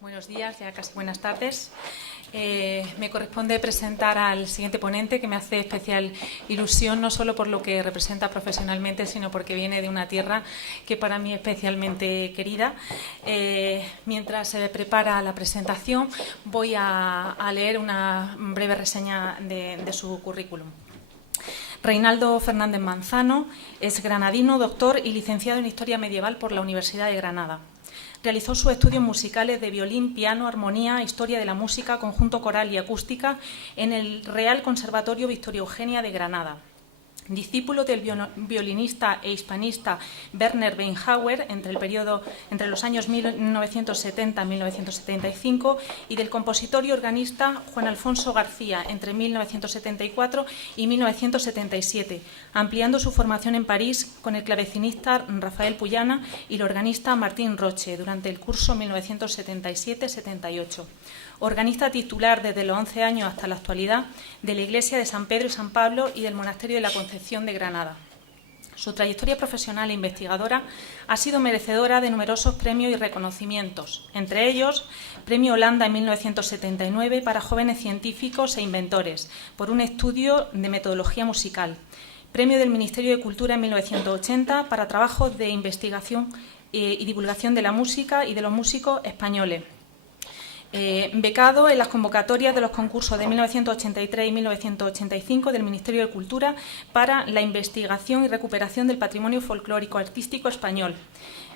Buenos días, ya casi buenas tardes. Me corresponde presentar al siguiente ponente, que me hace especial ilusión, no solo por lo que representa profesionalmente, sino porque viene de una tierra que para mí es especialmente querida. Mientras se prepara la presentación, voy a leer una breve reseña de su currículum. Reinaldo Fernández Manzano es granadino, doctor y licenciado en Historia Medieval por la Universidad de Granada. Realizó sus estudios musicales de violín, piano, armonía, historia de la música, conjunto coral y acústica en el Real Conservatorio Victoria Eugenia de Granada. Discípulo del violinista e hispanista Werner Beinhauer entre los años 1970 y 1975 y del compositor y organista Juan Alfonso García entre 1974 y 1977, ampliando su formación en París con el clavecinista Rafael Puyana y el organista Martín Roche durante el curso 1977-78. Organista titular desde los 11 años hasta la actualidad de la Iglesia de San Pedro y San Pablo y del Monasterio de la Concepción de Granada. Su trayectoria profesional e investigadora ha sido merecedora de numerosos premios y reconocimientos, entre ellos Premio Holanda en 1979 para jóvenes científicos e inventores por un estudio de metodología musical, Premio del Ministerio de Cultura en 1980 para trabajos de investigación y divulgación de la música y de los músicos españoles. Becado en las convocatorias de los concursos de 1983 y 1985 del Ministerio de Cultura para la investigación y recuperación del patrimonio folclórico artístico español.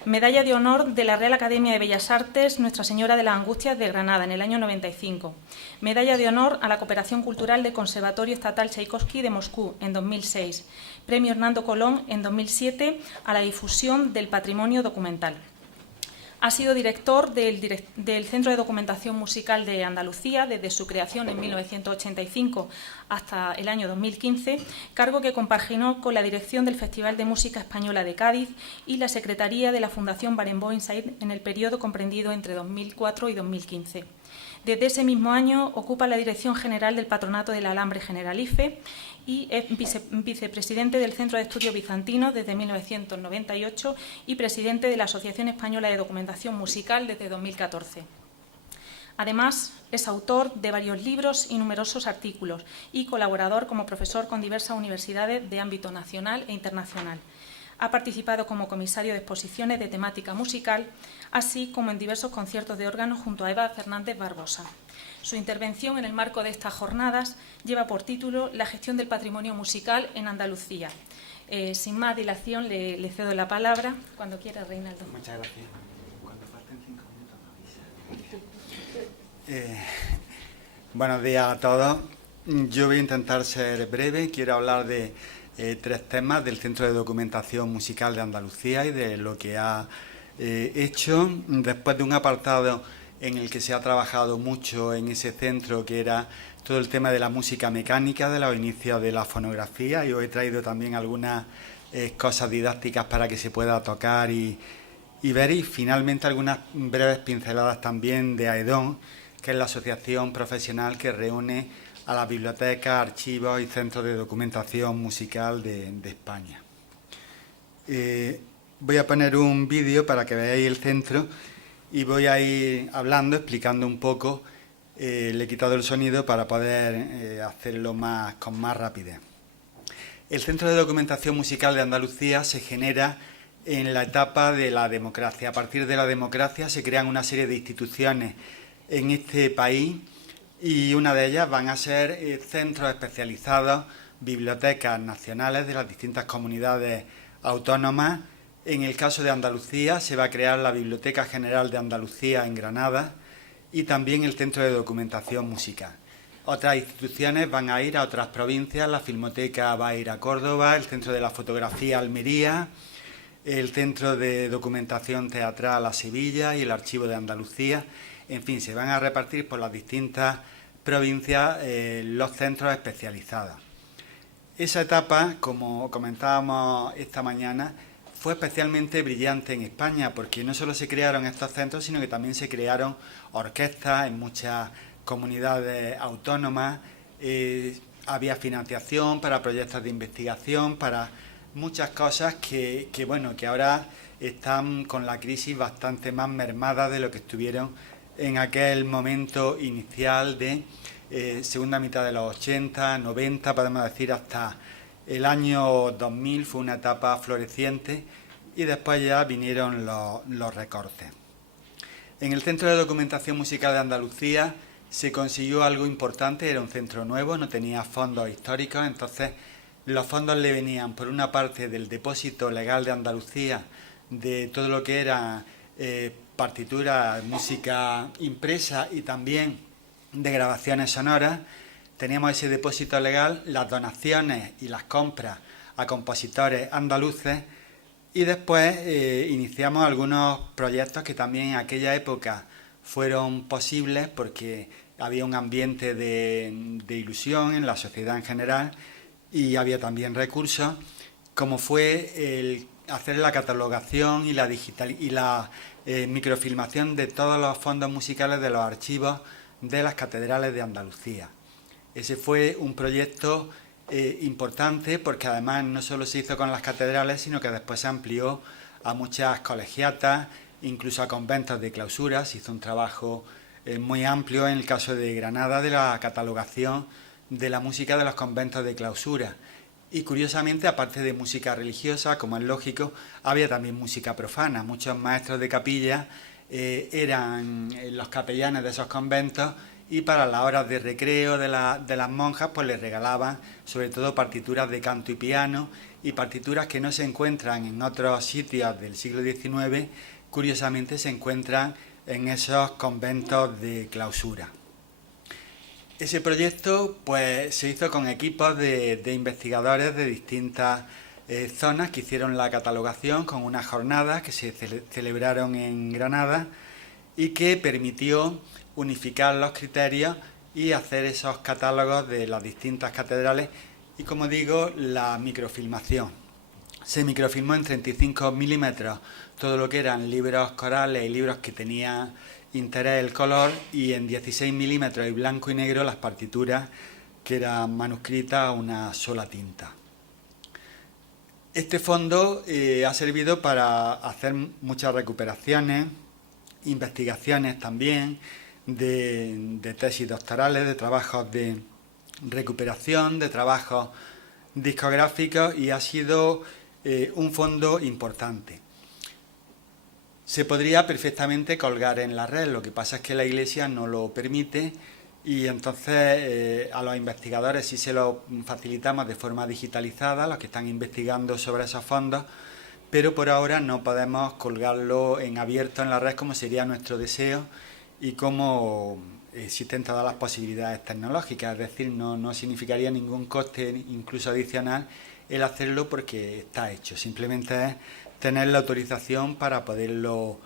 Medalla de honor de la Real Academia de Bellas Artes Nuestra Señora de las Angustias de Granada en el año 95. Medalla de honor a la cooperación cultural del Conservatorio Estatal Tchaikovsky de Moscú en 2006. Premio Hernando Colón en 2007 a la difusión del patrimonio documental. Ha sido director del Centro de Documentación Musical de Andalucía desde su creación en 1985 hasta el año 2015, cargo que compaginó con la dirección del Festival de Música Española de Cádiz y la secretaría de la Fundación Barenboim Said en el periodo comprendido entre 2004 y 2015. Desde ese mismo año ocupa la dirección general del Patronato del Alambre Generalife y es vicepresidente del Centro de Estudios Bizantinos desde 1998 y presidente de la Asociación Española de Documentación Musical desde 2014. Además, es autor de varios libros y numerosos artículos y colaborador como profesor con diversas universidades de ámbito nacional e internacional. Ha participado como comisario de exposiciones de temática musical, así como en diversos conciertos de órgano junto a Eva Fernández Barbosa. Su intervención en el marco de estas jornadas lleva por título La gestión del patrimonio musical en Andalucía. Sin más dilación, le cedo la palabra. Cuando quiera, Reinaldo. Muchas gracias. Cuando falten 5 minutos me avisa. Buenos días a todos. Yo voy a intentar ser breve. Quiero hablar de 3 temas del Centro de Documentación Musical de Andalucía y de lo que ha hecho después de un apartado en el que se ha trabajado mucho en ese centro, que era todo el tema de la música mecánica, de los inicios de la fonografía, y os he traído también algunas cosas didácticas para que se pueda tocar y ver, y finalmente algunas breves pinceladas también de AEDON, que es la asociación profesional que reúne a las bibliotecas, archivos y centros de documentación musical de España. Voy a poner un vídeo para que veáis el centro y voy a ir hablando, explicando un poco. Le he quitado el sonido para poder hacerlo con más rapidez. El Centro de Documentación Musical de Andalucía se genera en la etapa de la democracia. A partir de la democracia se crean una serie de instituciones en este país y una de ellas van a ser centros especializados, bibliotecas nacionales de las distintas comunidades autónomas. En el caso de Andalucía se va a crear la Biblioteca General de Andalucía en Granada y también el Centro de Documentación Musical. Otras instituciones van a ir a otras provincias, la Filmoteca va a ir a Córdoba, el Centro de la Fotografía a Almería, el Centro de Documentación Teatral a Sevilla y el Archivo de Andalucía. En fin, se van a repartir por las distintas provincias los centros especializados. Esa etapa, como comentábamos esta mañana, fue especialmente brillante en España porque no solo se crearon estos centros, sino que también se crearon orquestas en muchas comunidades autónomas, había financiación para proyectos de investigación, para muchas cosas que ahora están con la crisis bastante más mermadas de lo que estuvieron en aquel momento inicial de segunda mitad de los 80, 90, podemos decir hasta el año 2000 fue una etapa floreciente y después ya vinieron los recortes. En el Centro de Documentación Musical de Andalucía se consiguió algo importante, era un centro nuevo, no tenía fondos históricos, entonces los fondos le venían por una parte del Depósito Legal de Andalucía, de todo lo que era partituras, música impresa y también de grabaciones sonoras. Teníamos ese depósito legal, las donaciones y las compras a compositores andaluces y después iniciamos algunos proyectos que también en aquella época fueron posibles porque había un ambiente de ilusión en la sociedad en general y había también recursos, como fue el hacer la catalogación y la microfilmación de todos los fondos musicales de los archivos de las catedrales de Andalucía. Ese fue un proyecto importante porque además no solo se hizo con las catedrales, sino que después se amplió a muchas colegiatas, incluso a conventos de clausura. Se hizo un trabajo muy amplio en el caso de Granada de la catalogación de la música de los conventos de clausura. Y curiosamente, aparte de música religiosa, como es lógico, había también música profana. Muchos maestros de capilla eran los capellanes de esos conventos y para las horas de recreo de las monjas pues les regalaban sobre todo partituras de canto y piano y partituras que no se encuentran en otros sitios del siglo XIX, curiosamente se encuentran en esos conventos de clausura. Ese proyecto pues se hizo con equipos de investigadores de distintas zonas que hicieron la catalogación con unas jornadas que se celebraron en Granada y que permitió unificar los criterios y hacer esos catálogos de las distintas catedrales y, como digo, la microfilmación. Se microfilmó en 35 milímetros todo lo que eran libros corales y libros que tenían interés el color y en 16 milímetros y blanco y negro las partituras que eran manuscritas a una sola tinta. Este fondo ha servido para hacer muchas recuperaciones, investigaciones también de tesis doctorales, de trabajos de recuperación, de trabajos discográficos y ha sido un fondo importante. Se podría perfectamente colgar en la red, lo que pasa es que la Iglesia no lo permite y entonces a los investigadores sí se lo facilitamos de forma digitalizada, los que están investigando sobre esos fondos, pero por ahora no podemos colgarlo en abierto en la red como sería nuestro deseo y como existen todas las posibilidades tecnológicas, es decir, no significaría ningún coste incluso adicional el hacerlo porque está hecho, simplemente es tener la autorización para poderlo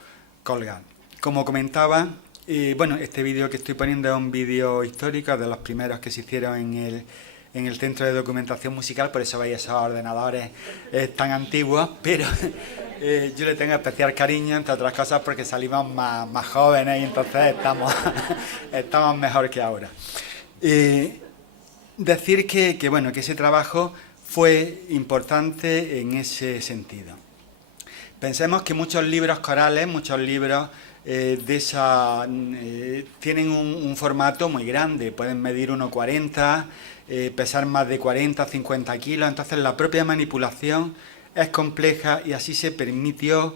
colgar. Como comentaba, este vídeo que estoy poniendo es un vídeo histórico, de los primeros que se hicieron en el Centro de Documentación Musical, por eso veis esos ordenadores tan antiguos, pero yo le tengo especial cariño, entre otras cosas, porque salimos más jóvenes y entonces estamos mejor que ahora. Decir que ese trabajo fue importante en ese sentido. Pensemos que muchos libros corales, muchos libros tienen un formato muy grande, pueden medir 1,40, pesar más de 40 o 50 kilos, entonces la propia manipulación es compleja y así se permitió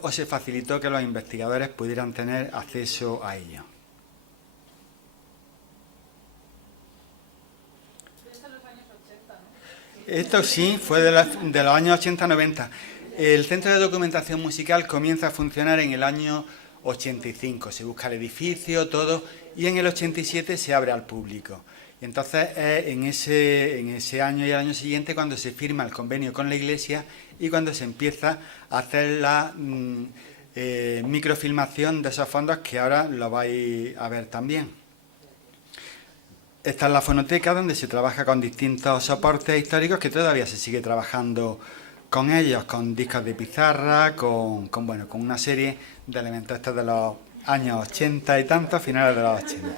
o se facilitó que los investigadores pudieran tener acceso a ello. Esto sí, fue de los años 80-90. El Centro de Documentación Musical comienza a funcionar en el año 85. Se busca el edificio, todo, y en el 87 se abre al público. Y entonces es en ese año y el año siguiente cuando se firma el convenio con la Iglesia y cuando se empieza a hacer la microfilmación de esos fondos que ahora lo vais a ver también. Esta es la fonoteca donde se trabaja con distintos soportes históricos que todavía se sigue trabajando con ellos, con discos de pizarra, con una serie de elementos estos de los años 80 y tantos, finales de los 80.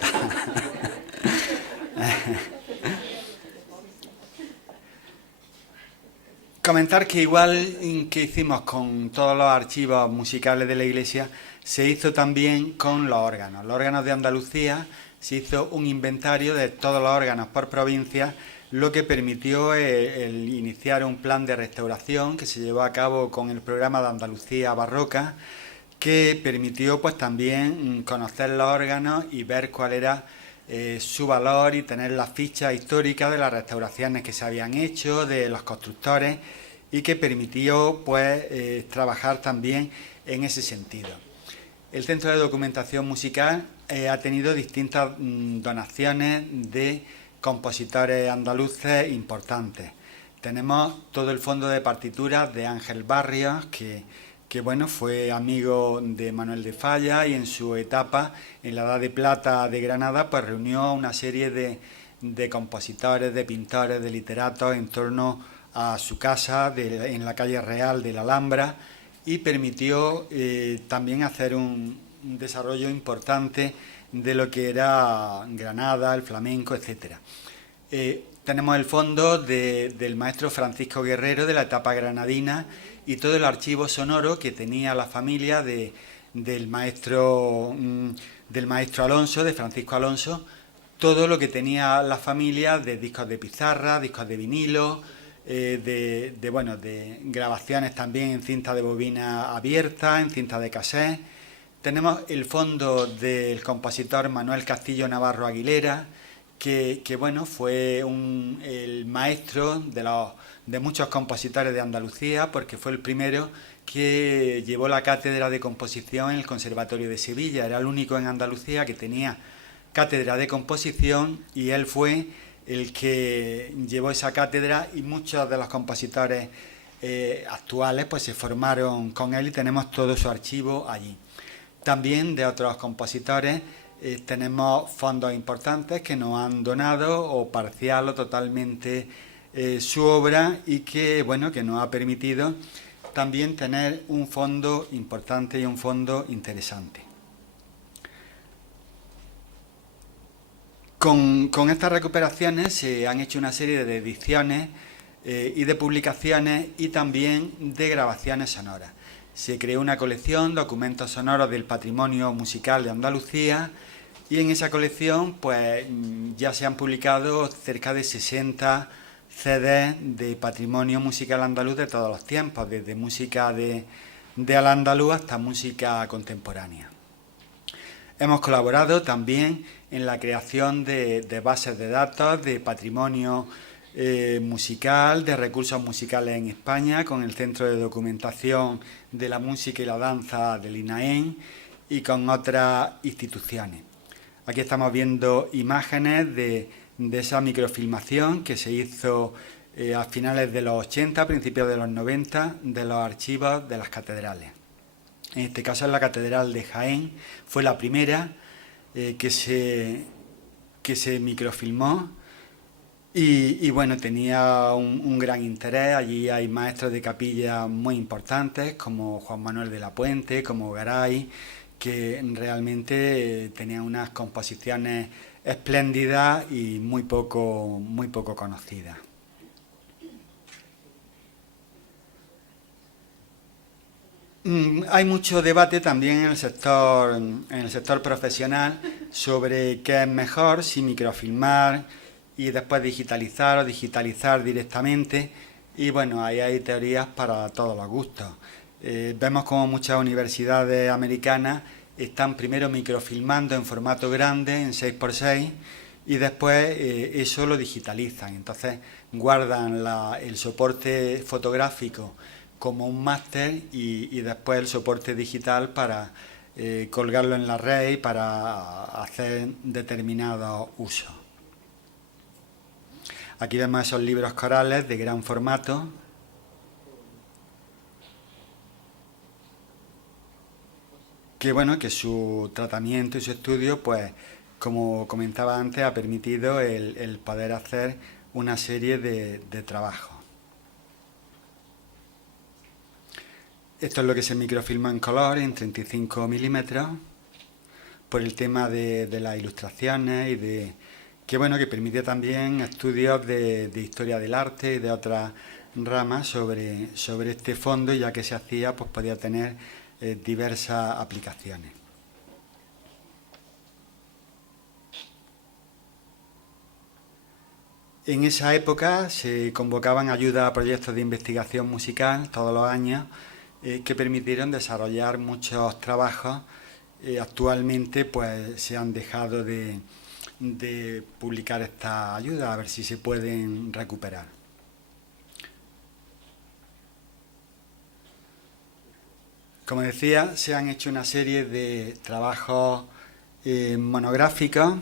Comentar que igual que hicimos con todos los archivos musicales de la Iglesia, se hizo también con los órganos. Los órganos de Andalucía, se hizo un inventario de todos los órganos por provincia, lo que permitió el iniciar un plan de restauración que se llevó a cabo con el programa de Andalucía Barroca, que permitió pues también conocer los órganos y ver cuál era su valor y tener las fichas históricas de las restauraciones que se habían hecho, de los constructores, y que permitió pues trabajar también en ese sentido. El Centro de Documentación Musical ha tenido distintas donaciones de compositores andaluces importantes. Tenemos todo el fondo de partituras de Ángel Barrios, que bueno, fue amigo de Manuel de Falla y en su etapa, en la Edad de Plata de Granada, pues reunió una serie de compositores, de pintores, de literatos en torno a su casa en la calle Real de la Alhambra, y permitió también hacer un desarrollo importante de lo que era Granada, el flamenco, etcétera. Tenemos el fondo del maestro Francisco Guerrero de la etapa granadina y todo el archivo sonoro que tenía la familia del maestro Alonso, de Francisco Alonso, todo lo que tenía la familia de discos de pizarra, discos de vinilo, de grabaciones también en cinta de bobina abierta, en cinta de cassette. Tenemos el fondo del compositor Manuel Castillo Navarro Aguilera, que bueno, fue el maestro de muchos compositores de Andalucía, porque fue el primero que llevó la cátedra de composición en el Conservatorio de Sevilla. Era el único en Andalucía que tenía cátedra de composición, y él fue el que llevó esa cátedra, y muchos de los compositores actuales pues se formaron con él y tenemos todo su archivo allí. También de otros compositores tenemos fondos importantes que nos han donado o parcial o totalmente su obra, y que bueno, que nos ha permitido también tener un fondo importante y un fondo interesante. Con estas recuperaciones se han hecho una serie de ediciones y de publicaciones, y también de grabaciones sonoras. Se creó una colección, Documentos Sonoros del Patrimonio Musical de Andalucía, y en esa colección pues ya se han publicado cerca de 60 CDs de patrimonio musical andaluz de todos los tiempos, desde música de al-andaluz hasta música contemporánea. Hemos colaborado también en la creación de bases de datos de patrimonio musical, de recursos musicales en España, con el Centro de Documentación de la Música y la Danza del INAEM y con otras instituciones. Aquí estamos viendo imágenes de esa microfilmación que se hizo a finales de los 80, principios de los 90, de los archivos de las catedrales. En este caso, en la Catedral de Jaén fue la primera que se microfilmó, y bueno, tenía un gran interés. Allí hay maestros de capilla muy importantes como Juan Manuel de la Puente, como Garay, que realmente tenían unas composiciones espléndidas y muy poco conocidas. Hay mucho debate también en el sector profesional sobre qué es mejor, si microfilmar y después digitalizar o digitalizar directamente, y bueno, ahí hay teorías para todos los gustos. Vemos como muchas universidades americanas están primero microfilmando en formato grande, en 6x6, y después eso lo digitalizan. Entonces guardan el soporte fotográfico como un máster y después el soporte digital para colgarlo en la red y para hacer determinados usos. Aquí vemos esos libros corales de gran formato. Que bueno, que su tratamiento y su estudio, pues, como comentaba antes, ha permitido el poder hacer una serie de trabajos. Esto es lo que se microfilma en color, en 35 milímetros, por el tema de las ilustraciones y que permite también estudios de historia del arte y de otras ramas sobre este fondo, y ya que se hacía, pues podía tener diversas aplicaciones. En esa época se convocaban ayudas a proyectos de investigación musical todos los años que permitieron desarrollar muchos trabajos. Actualmente pues se han dejado de publicar estas ayudas, a ver si se pueden recuperar. Como decía, se han hecho una serie de trabajos monográficos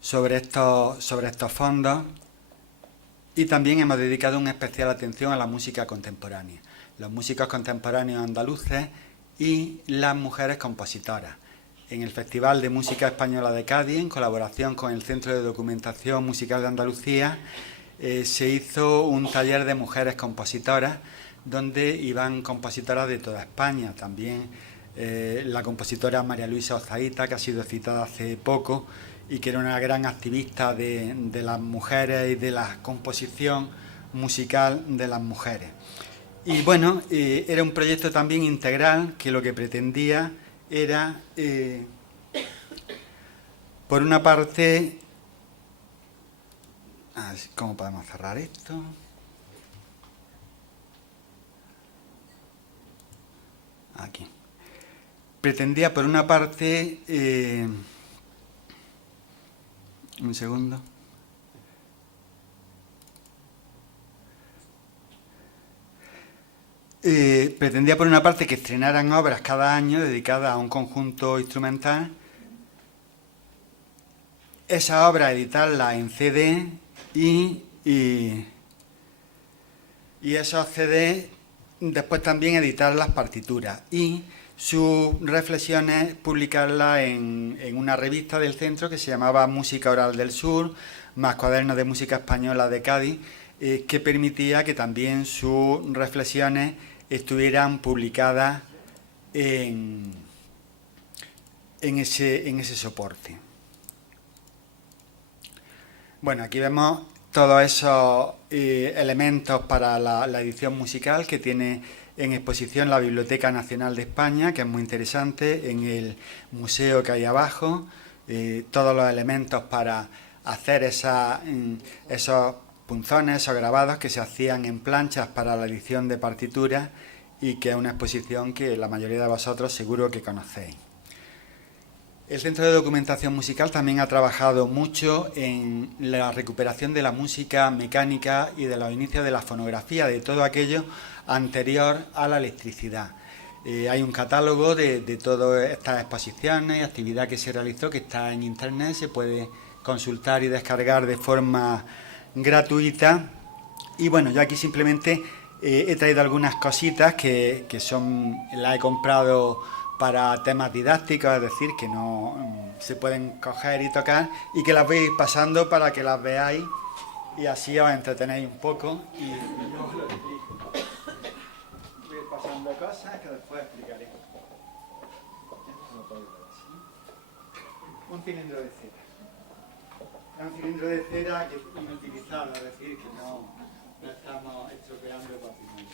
sobre estos fondos, y también hemos dedicado una especial atención a la música contemporánea, los músicos contemporáneos andaluces y las mujeres compositoras. En el Festival de Música Española de Cádiz, en colaboración con el Centro de Documentación Musical de Andalucía, se hizo un taller de mujeres compositoras donde iban compositoras de toda España. También la compositora María Luisa Ozaíta, que ha sido citada hace poco y que era una gran activista de las mujeres y de la composición musical de las mujeres. Y bueno, era un proyecto también integral que lo que pretendía era, por una parte, ¿cómo podemos cerrar esto? Aquí. Pretendía, por una parte, un segundo. Pretendía, por una parte, que estrenaran obras cada año dedicadas a un conjunto instrumental. Esas obras editarlas en CD y esos CD después también editar las partituras y sus reflexiones publicarlas en una revista del centro que se llamaba Música Oral del Sur, más Cuadernos de Música Española de Cádiz, que permitía que también sus reflexiones estuvieran publicadas en ese soporte. Bueno, aquí vemos todos esos elementos para la edición musical que tiene en exposición la Biblioteca Nacional de España, que es muy interesante, en el museo que hay abajo, todos los elementos para hacer esos punzones, esos grabados que se hacían en planchas para la edición de partituras, y que es una exposición que la mayoría de vosotros seguro que conocéis. El Centro de Documentación Musical también ha trabajado mucho en la recuperación de la música mecánica y de los inicios de la fonografía, de todo aquello anterior a la electricidad. Hay un catálogo de todas estas exposiciones y actividad que se realizó, que está en Internet, se puede consultar y descargar de forma gratuita. Y bueno, yo aquí simplemente he traído algunas cositas que las he comprado para temas didácticos, es decir, que no se pueden coger y tocar, y que las voy a ir pasando para que las veáis y así os entretenéis un poco. Y yo lo explico. Voy a ir pasando cosas que después explicaré. Esto lo podéis ver así. Un cilindro de cera. Es un cilindro de cera que es inutilizado, es decir, que no estamos estropeando el patrimonio.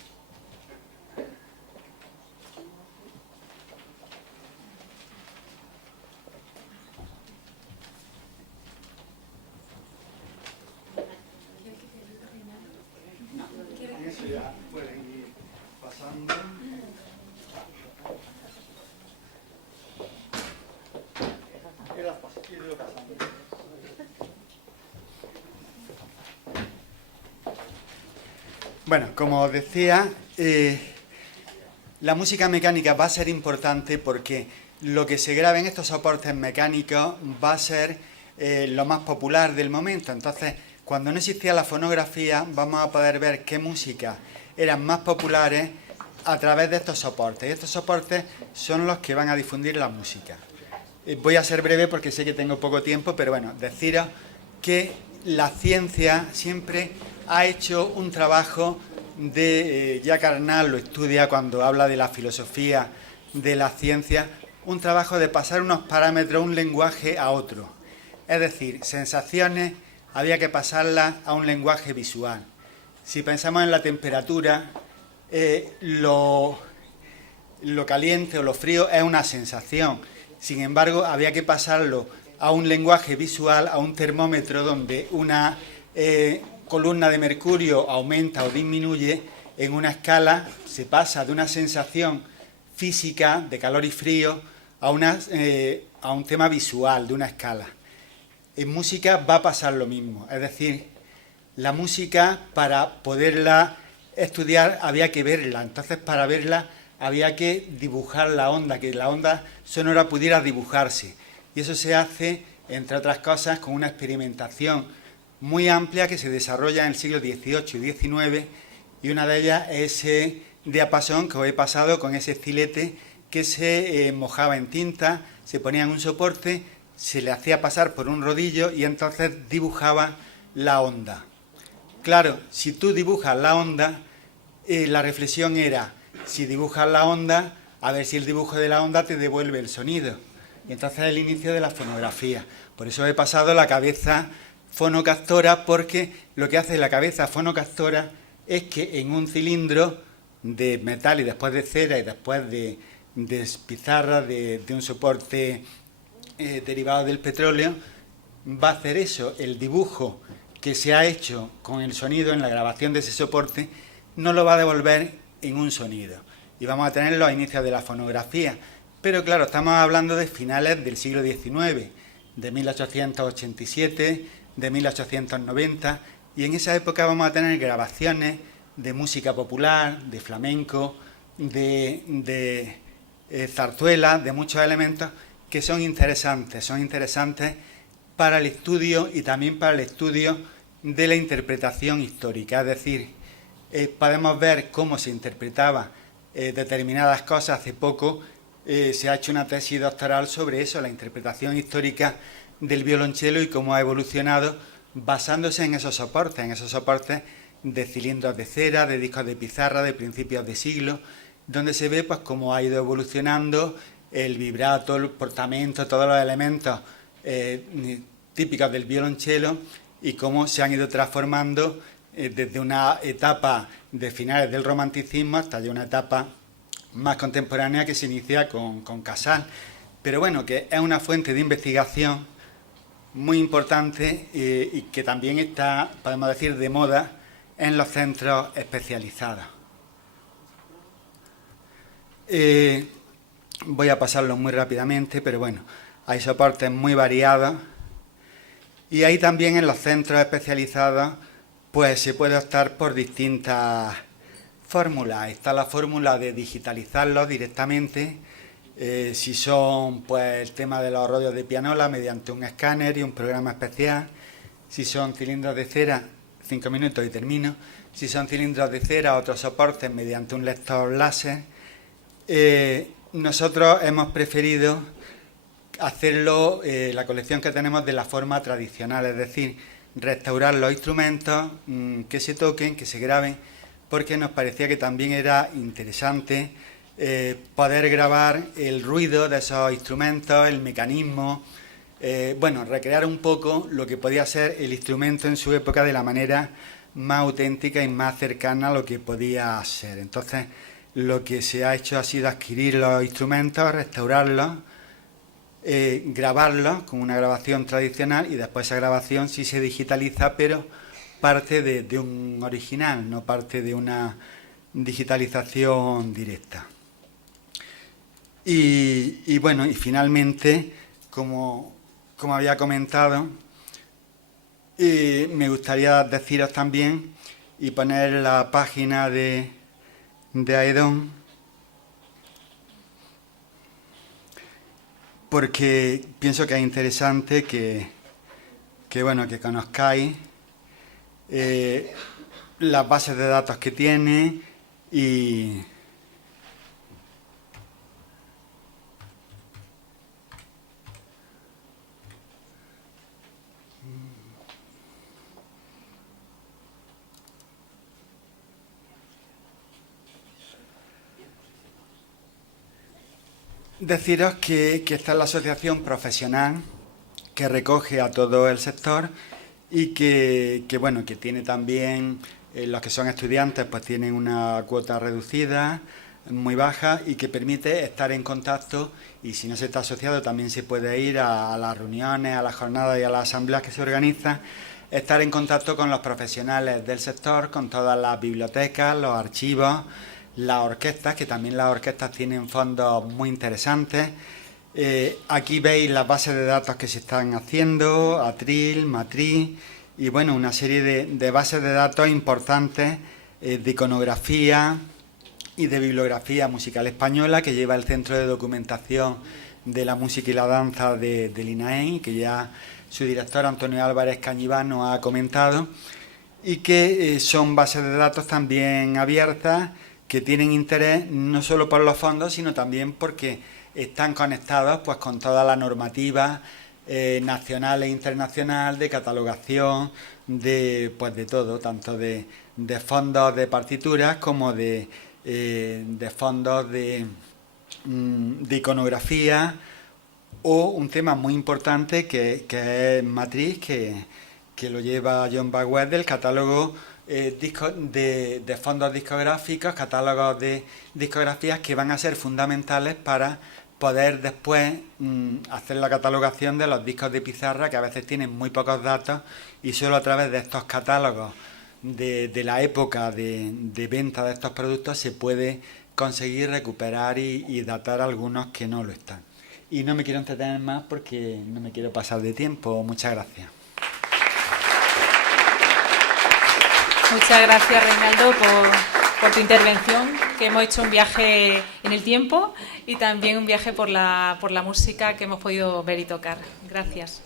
Eso ya pueden ir pasando. Irlo pasando. Bueno, como os decía, la música mecánica va a ser importante porque lo que se graba en estos soportes mecánicos va a ser lo más popular del momento. Entonces, cuando no existía la fonografía, vamos a poder ver qué músicas eran más populares a través de estos soportes. Y estos soportes son los que van a difundir la música. Voy a ser breve porque sé que tengo poco tiempo, pero bueno, deciros que la ciencia siempre ha hecho un trabajo de, Jacques Arnal lo estudia cuando habla de la filosofía de la ciencia, un trabajo de pasar unos parámetros, un lenguaje a otro. Es decir, sensaciones había que pasarlas a un lenguaje visual. Si pensamos en la temperatura, lo caliente o lo frío es una sensación. Sin embargo, había que pasarlo a un lenguaje visual, a un termómetro donde una columna de mercurio aumenta o disminuye en una escala, se pasa de una sensación física de calor y frío a un tema visual de una escala. En música va a pasar lo mismo, es decir, la música para poderla estudiar había que verla, entonces para verla había que dibujar la onda, que la onda sonora pudiera dibujarse. Y eso se hace, entre otras cosas, con una experimentación muy amplia que se desarrolla en el siglo XVIII y XIX, y una de ellas es ese diapasón que os he pasado con ese estilete que se mojaba en tinta, se ponía en un soporte, se le hacía pasar por un rodillo y entonces dibujaba la onda. Claro, si tú dibujas la onda, la reflexión era, si dibujas la onda, a ver si el dibujo de la onda te devuelve el sonido. Y entonces es el inicio de la fonografía. Por eso he pasado la cabeza fonocastora, porque lo que hace la cabeza fonocastora es que en un cilindro de metal y después de cera y después de pizarra, de un soporte derivado del petróleo, va a hacer eso, el dibujo que se ha hecho con el sonido en la grabación de ese soporte, no lo va a devolver en un sonido. Y vamos a tener los inicios de la fonografía. Pero claro, estamos hablando de finales del siglo XIX, de 1887, de 1890, y en esa época vamos a tener grabaciones de música popular, de flamenco, de zarzuela, de muchos elementos que son interesantes para el estudio y también para el estudio de la interpretación histórica. Es decir, podemos ver cómo se interpretaba determinadas cosas. Hace poco se ha hecho una tesis doctoral sobre eso, la interpretación histórica del violonchelo y cómo ha evolucionado basándose en esos soportes de cilindros de cera, de discos de pizarra de principios de siglo, donde se ve pues cómo ha ido evolucionando el vibrato, el portamento, todos los elementos típicos del violonchelo y cómo se han ido transformando desde una etapa de finales del romanticismo hasta ya una etapa más contemporánea que se inicia con Casal. Pero bueno, que es una fuente de investigación muy importante y que también está, podemos decir, de moda en los centros especializados. Voy a pasarlo muy rápidamente, pero bueno, hay soportes muy variados y ahí también en los centros especializados pues se puede optar por distintas fórmulas. Está la fórmula de digitalizarlos directamente, si son pues el tema de los rollos de pianola mediante un escáner y un programa especial, si son cilindros de cera, 5 minutos y termino, si son cilindros de cera, otros soportes mediante un lector láser. Nosotros hemos preferido hacerlo, la colección que tenemos, de la forma tradicional, es decir, restaurar los instrumentos, que se toquen, que se graben, porque nos parecía que también era interesante poder grabar el ruido de esos instrumentos, el mecanismo, recrear un poco lo que podía ser el instrumento en su época de la manera más auténtica y más cercana a lo que podía ser. Entonces, lo que se ha hecho ha sido adquirir los instrumentos, restaurarlos, grabarlos con una grabación tradicional y después esa grabación sí se digitaliza, pero parte de un original, no parte de una digitalización directa. Y finalmente, como había comentado, me gustaría deciros también y poner la página de Aedon, porque pienso que es interesante que conozcáis las bases de datos que tiene y deciros que esta es la asociación profesional que recoge a todo el sector y que tiene también, los que son estudiantes pues tienen una cuota reducida, muy baja y que permite estar en contacto, y si no se está asociado también se puede ir a las reuniones, a las jornadas y a las asambleas que se organizan, estar en contacto con los profesionales del sector, con todas las bibliotecas, los archivos, las orquestas, que también las orquestas tienen fondos muy interesantes. Aquí veis las bases de datos que se están haciendo, Atril, Matriz, y bueno, una serie de bases de datos importantes de iconografía y de bibliografía musical española que lleva el Centro de Documentación de la Música y la Danza del INAEM, que ya su director Antonio Álvarez Cañiván nos ha comentado, y que son bases de datos también abiertas, que tienen interés no solo por los fondos, sino también porque están conectados pues con toda la normativa nacional e internacional de catalogación de todo, tanto de fondos de partituras como de fondos de iconografía, o un tema muy importante que es Matriz, que lo lleva John Bagwell, del catálogo de fondos discográficos, catálogos de discografías que van a ser fundamentales para poder después hacer la catalogación de los discos de pizarra, que a veces tienen muy pocos datos, y solo a través de estos catálogos de la época de venta de estos productos se puede conseguir recuperar y datar algunos que no lo están. Y no me quiero entretener más porque no me quiero pasar de tiempo. Muchas gracias. Muchas gracias, Reinaldo, por tu intervención, que hemos hecho un viaje en el tiempo y también un viaje por la música que hemos podido ver y tocar. Gracias.